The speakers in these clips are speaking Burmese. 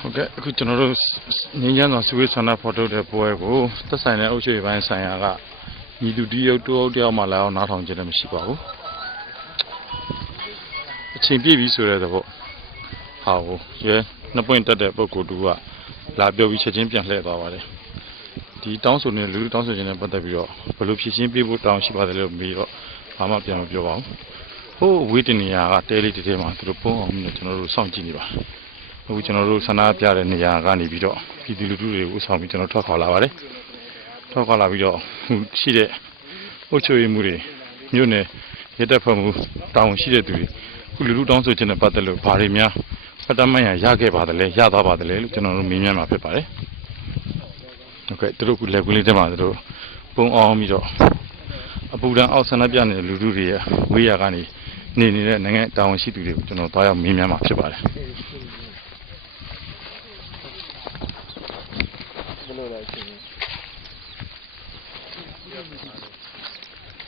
ဟုတ်ကဲ့အခုကျွန်တော်တို့ငင်းချမ်းစွာစဝေးဆန္ဒဖော်ထုတ်တဲ့ပွဲကိုသက်ဆိုင်တဲ့အုပ်ချုပ်ရေးပိုင်းဆိုင်ရာကညီတူတီးရုပ်တိုးအုပ်တယောက်မှလည်းအောင်နားထောင်ခြင်းလည်းမရှိပါဘူးအချိန်ပြည့်ပြီဆိုတဲ့သဘောဟာဟိုရဲနှစ်ပွင့်တက်တဲ့ပုံကိုယ်တူကလာပြောပြီးချက်ချင်းပြန်လှည့်သွားပါတယ်ဒီတောင်းဆိုနေတဲ့လူလူတောင်းဆိုခြင်းနဲ့ပတ်သက်ပြီးတော့ဘယ်လိုဖြည့်ရှင်းပေးဖို့တောင်းရှိပါတယ်လို့မေးတော့ဘာမှပြန်မပြောပါဘူးဟိုးဝေးတင်နေရာကတဲလေးတစ်ထဲမှာသူတို့ပုံအောင်ပြီးတော့ကျွန်တော်တို့စောင့်ကြည့်နေပါ အခုကျွန်တော်တို့ဆန္ဒပြတဲ့နေရာကနေပြီးတော့ပြည်သူလူထုတွေကိုဥဆောင်ပြီးကျွန်တော်ထွက်ခွာလာပါတယ်ထွက်ခွာလာပြီးတော့ဟိုရှိတဲ့အုပ်ချုပ်ရေးမှုတွေမြို့နယ်ရဲတပ်ဖွဲ့မှုတာဝန်ရှိတဲ့သူတွေခုလူထုတောင်းဆိုခြင်းနဲ့ပတ်သက်လို့ဘာတွေများဖတ်တမ်းမှန်ရရခဲ့ပါတယ်လဲရသွားပါတယ်လဲလို့ကျွန်တော်တို့မေးမြန်းမှာဖြစ်ပါတယ်ဟုတ်ကဲ့သူတို့ကလက်ကွင်းလေးတက်မှာသူတို့ပုံအောင်ပြီးတော့အပူဒဏ်အောက်ဆန္ဒပြနေတဲ့လူထုတွေရဲ့ဝေးရကနေနေနေတဲ့နိုင်ငံတာဝန်ရှိသူတွေကိုကျွန်တော်တွားရောက်မေးမြန်းမှာဖြစ်ပါတယ်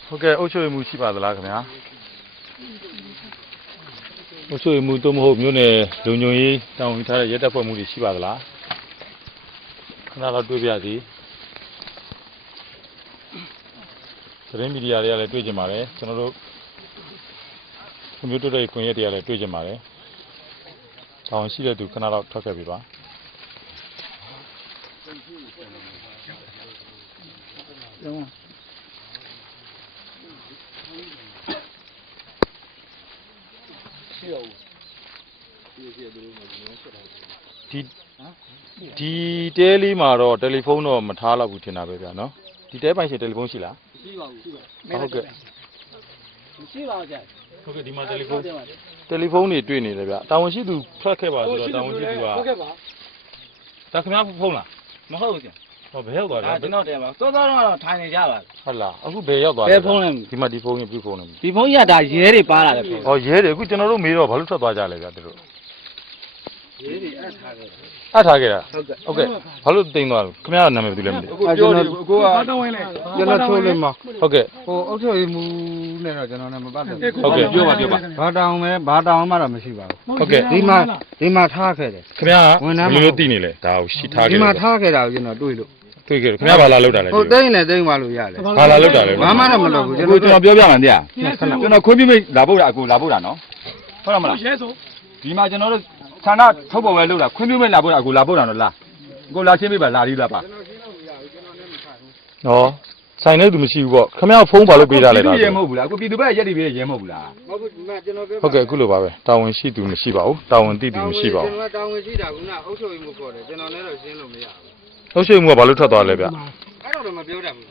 ဟုတ်ကဲ့အုပ်ချုပ်ရေးမှုရှိပါသလားခင်ဗျာအုပ်ချုပ်ရေးမှုတို့မဟုတ်မြို့နယ်လုံခြုံရေးတောင်းဝင်ထားတဲ့ရဲတပ်ဖွဲ့မှုတွေရှိပါသလားခဏတော့တွေ့ပြသည်သတင်းမီဒီယာတွေကလည်းတွေ့ကြပါတယ်ကျွန်တော်တို့ကွန်ပျူတာတွေကွန်ရက်တွေကလည်းတွေ့ကြပါတယ်တောင်းရှိတဲ့သူခဏတော့ထွက်ခဲ့ပြီပါ ဒီဒီတဲလေးမှာတော့တယ်လီဖုန်းတော့မထားတော့ဘူးထင်တာပဲဗျာနော်ဒီတဲပိုင်ရှင်တယ်လီဖုန်းရှိလားမရှိပါဘူးဟုတ်ကဲ့မရှိပါဘူးကြာဟုတ်ကဲ့ဒီမှာတယ်လီဖုန်းတယ်လီဖုန်းတွေတွေ့နေတယ်ဗျာတာဝန်ရှိသူထွက်ခဲ့ပါဆိုတော့တာဝန်ရှိသူကဟုတ်ကဲ့ပါဒါခင်ဗျားဖုန်းလား မဟုတ်ဘူးကြာဟောဘယ်ရောက်သွားလဲအာကျွန်တော်တယ်ပါစောစောတော့ထိုင်နေကြပါဟုတ်လားအခုဘယ်ရောက်သွားဘယ်ဖုန်းလဲဒီမှာဒီဖုန်းရင်ပြဖုန်းလဲဒီဖုန်းရတာရဲတွေပါလာတယ်ဖုန်းဟောရဲတယ်အခုကျွန်တော်တို့မေးတော့ဘာလို့ထွက်သွားကြလဲဗျာသူတို့ ရဲတွေအပ်ထားတယ်အပ်ထားခဲ့တာဟုတ်ကဲ့ဟုတ်ကဲ့ဘာလို့တိမ်သွားလဲခင်ဗျားနာမည်ဘယ်သူလဲမသိဘူးအခုပြောနေအခုကဘာတော့ဝင်လဲကျွန်တော်ချိုးလိမ့်မဟုတ်ကဲ့ဟိုအုတ်ချုပ်ရေးမှုနဲ့တော့ကျွန်တော်လည်းမပတ်သက်ဘူးဟုတ်ကဲ့ပြောပါပြောပါဘာတောင်းမဲဘာတောင်းမှတော့မရှိပါဘူးဟုတ်ကဲ့ဒီမှာဒီမှာထားခဲ့တယ်ခင်ဗျားဝန်ဘထမ်းယ်မဟုတ်လိုသိနေလဲဒါကိုရှိထားခဲ့ဒီတယ်မှာထားခဲ့တာကိုကျွန်တော်တွေ့လို့တွေ့ခဲ့တယ်ခင်ဗျားဘာလာလောက်တာလဲဟိုတိမ့်နေတိမ့်ပါလို့ရတယ်ဘာလာလောက်တာလဲဘာမှတော့မလုပ်ဘူးကျွန်အခုတော်ကျွန်တော်ပြောပြမှန်တရားကျွန်တော်ခွင့်ပြုမိတ်လာဖို့တာအခုလာဖို့တာနော်ဟုတ်လားမလားရဲဆိုဒီမှာကျွန်တော်တို့ ဌာနထုတ်ပေါ်ပဲလုပ်တာခွင့်ပြုမိတ်လာဖို့တာအခုလာဖို့တာနော်လားအခုလာချင်းမိပါလာသေးလားပါဟောဆိုင်နေသူမရှိဘူးပေါ့ခင်ဗျားဖုန်းဘာလို့ပေးတာလဲပြည်ဒါသူရဲမဟုတ်ဘူးလားအခုပြည်သူဘက်ရက်တွေပဲရဲမဟုတ်ဘူးလားဟုတ်ဘူးဒီမှာကျွန်တော်ပြောဟုတ်ကဲ့အခုလိုပါပဲတာဝန်ရှိသူမရှိပါဘူးတာဝန်သိသူမရှိပါဘူးကျွန်တော်တောင်းဝင်ရှိတာကကအုတ်ချုပ်ရေးမှုခေါ်တယ်ကျွန်တော်လည်းတော့ရှင်းလို့မရဘူးဟုတ်ရှိမှုကဘာလို့ထွက်သွားလဲဗျအဲ့တော့တော့မပြောတတ်ဘူး